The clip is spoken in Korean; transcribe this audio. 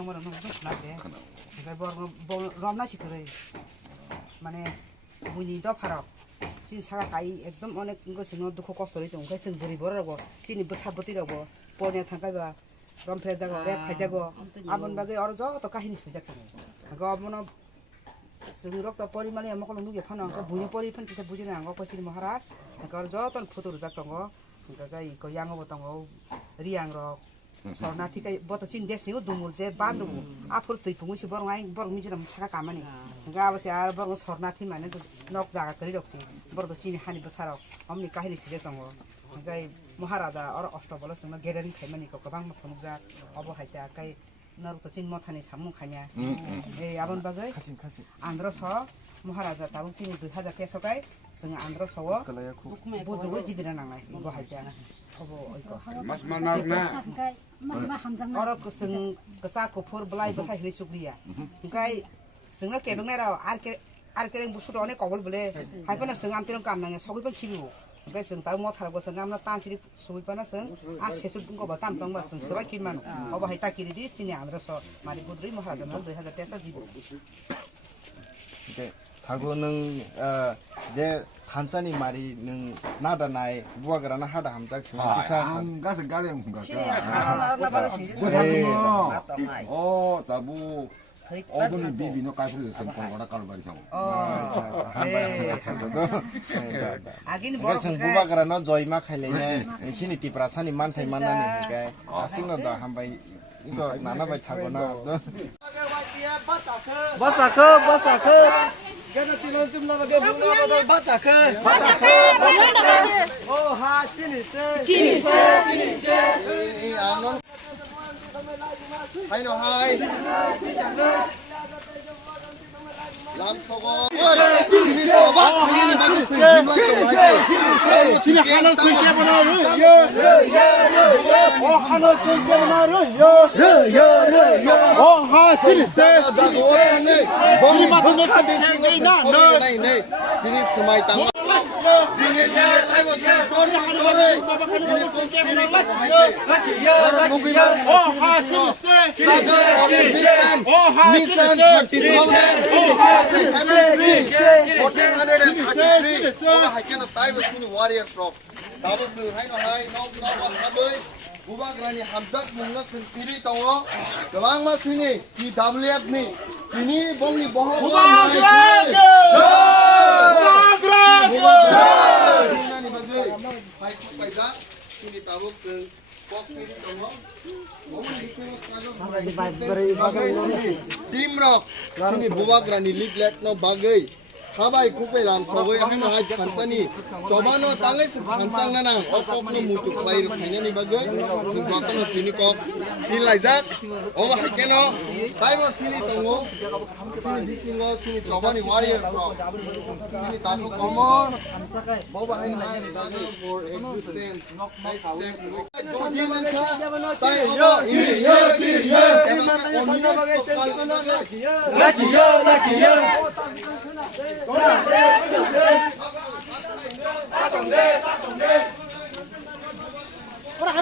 정말 너무 나대. 그러니까 뭐 럼나시 그래. 만에 문이도 팔아. 진 사가 가이 एकदम 어느 것이 너도 코 코스토리 좀 그래서 우리 뭐라고 진이 뭐 사버티라고 보내 탄가봐 럼프레자고 랩 하자고 아번 바게 어르저 또 가히니 수작하네. 그거 뭐는 스르럭도 버리만에 먹을 누게 파는 거 문이 버리 판티서 부지는 안 갖고 싫으면 하라. 그거 어르저 또 포도로 잡던 거. 그러니까 이거 양어 보던 거 리앙으로 서나티가 뭐또 진 됐으니까 동물제 반으로 앞으로 또 이쁜 것이 버렁아이 버렁 미지랑 차가 가만히 그러니까 아버지 알 버렁 서나티만 해도 넉자가 그리 없이 버렁도 신이 하니 버사로 엄니 까히리 시겠던 거 그러니까 뭐하라다 어러 어스터벌었으면 게르는 개만이니까 그방 뭐 보는자 어버 할때 아까 너로도 진 못하니 삼문 가냐 예 야번 박을 안 들어서 뭐하라다 다복신이 그 하자 계속해 승 안 들어서 뭐 들고 집이나 나가 이거 할 때는 어버 이거 어러 그승 그 사고 포르 블라이 버타 히리 수그리야 그러니까 승나 개동네라 아르케랭 부수로 안에 거울 볼래 할뻔은 승 암티는 깜나게 속이번 키로 그러니까 승 따로 못 하고 승 암나 딴지리 수입번은 승아 세수 분거 봐 땀똥 봐 승 서바 키만 어버 하이타 키리디 진이 안 들어서 많이 부드리 뭐 하자 너도 하자 떼서 집어 이제 다고는 이제 한자니 말이는 나다나이 부하거나 하다 함작 아, 가서 가려 뭔가. 나부 어분이 비비노 까불이 생각보다 까불이 상. 아기는 뭐 그래서 부하거나 저희만 할래냐 신이티 프라산이 많다 만나니까 아싱어도 한번 이거 나나바이 타거나 바사크 Gana tinan tum na de bula badal baca ke oh ha sini se anon hai no hai lam sogo sini to ba sini ba sini hanan sini bana yo oh hanan sini bana yo oh ha sini se boni matun no sini se na no sini semai tang Bubagrani hamzak munga sendiri tahu, kelang mas ini di WF ni, ini bong ni bohong. Bubagrani, ini bagai, hai tu pajak, ini tahu ke pok ini tahu, tim rock, ini bubagrani liglet no bagai. Kabai kupe lam sogoy ahin haj kansani cobano tangai se kansang nanang okok no mutu kabai rukanya ni bagai sungkatan no tini kok tin laizak owa hakeno taibo sini tongo sini bisingo sini cobani warrior rock sini tamu komon boba hain hain tamu for existence hashtag tai oba ini yo Ora,